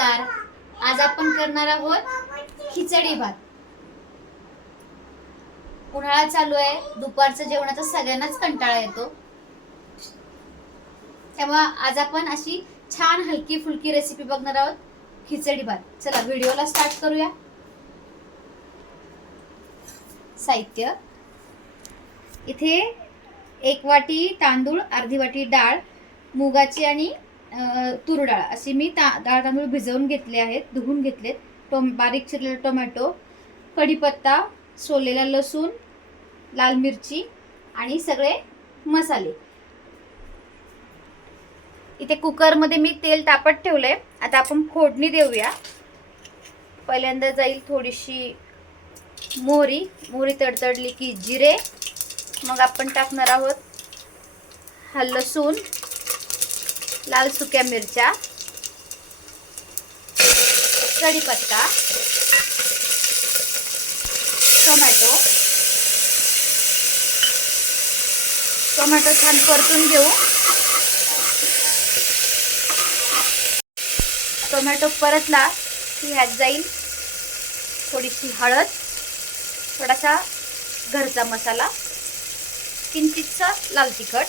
नमस्कार. आज आपण करणार आहोत खिचडी भात. उन्हाळा चालू आहे. दुपारचं जेवणाचा सगळ्यांनाच कंटाळा येतो. तेव्हा आज आपण अशी छान हलकी फुलकी रेसिपी बघणार आहोत. खिचडी भात. चला व्हिडिओला स्टार्ट करूया. साहित्य. इथे एक वाटी तांदूळ अर्धी वाटी डाळ मुगाची आणि तूर डाळ अशी मी ता डाळ तांदूळ भिजवून घेतले आहेत धुवून घेतलेत. टोम बारीक चिरलेला टोमॅटो कढीपत्ता सोललेला लसूण लाल मिरची आणि सगळे मसाले. इथे कुकरमध्ये मी तेल तापत ठेवलंय. आता आपण फोडणी देऊया. पहिल्यांदा जाईल थोडीशी मोहरी. मोहरी तडतडली की जिरे. मग आपण टाकणार आहोत हा लसूण. लाल सुक्या मिरच्या कढीपत्ता टोमॅटो. टोमॅटो छान परतून घेऊ. टोमॅटो परतला की ह्यात जाईल थोडीशी हळद थोडासा घरचा मसाला किंचितचा लाल तिखट.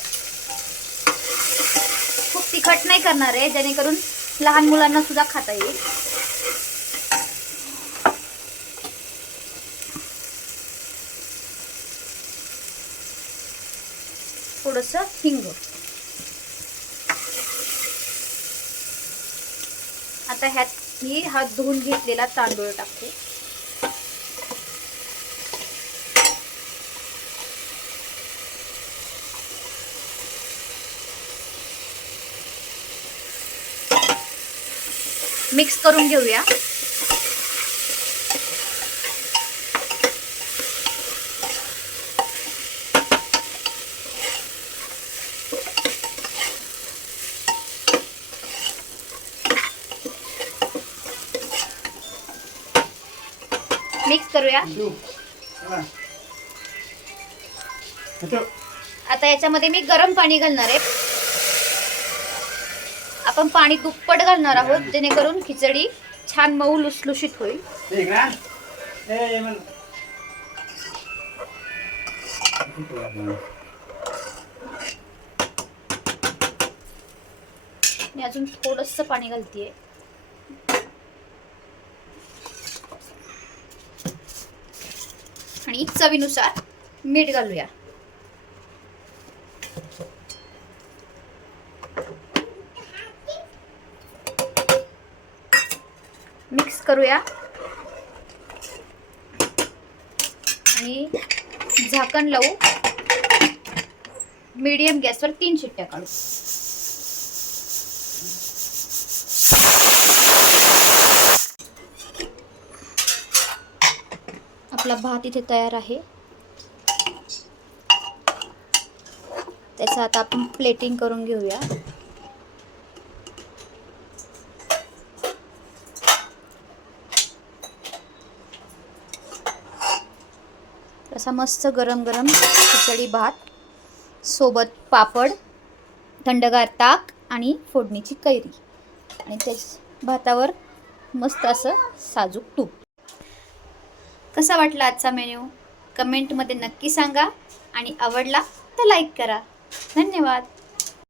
तिखट नाही करणार आहे जेणेकरून लहान मुलांना सुद्धा खाता येईल. थोडस हिंग. आता ह्यात मी हा धुवून घेतलेला तांदूळ टाकते. मिक्स करून घेऊया. मिक्स करूया. आता याच्यामध्ये मी गरम पाणी घालणार आहे. आपण पाणी दुप्पट घालणार आहोत जेणेकरून खिचडी छान मऊ लुसलुशीत होईल. मी अजून थोडस पाणी घालतीये. आणि चवीनुसार मीठ घालूया. मिक्स करूया. आणि झाकण लावू. मीडियम गॅसवर तीन शिट्ट्या काढू. आपला भात इथे तयार आहे. त्याचं आता आपण प्लेटिंग करून घेऊया. असा मस्त गरम गरम खिचडी भात सोबत पापड थंडगार ताक आणि फोडणीची कैरी. आणि त्या भातावर मस्त असं साजूक तूप. कसा वाटला आजचा मेन्यू कमेंटमध्ये नक्की सांगा आणि आवडला तर लाईक करा. धन्यवाद.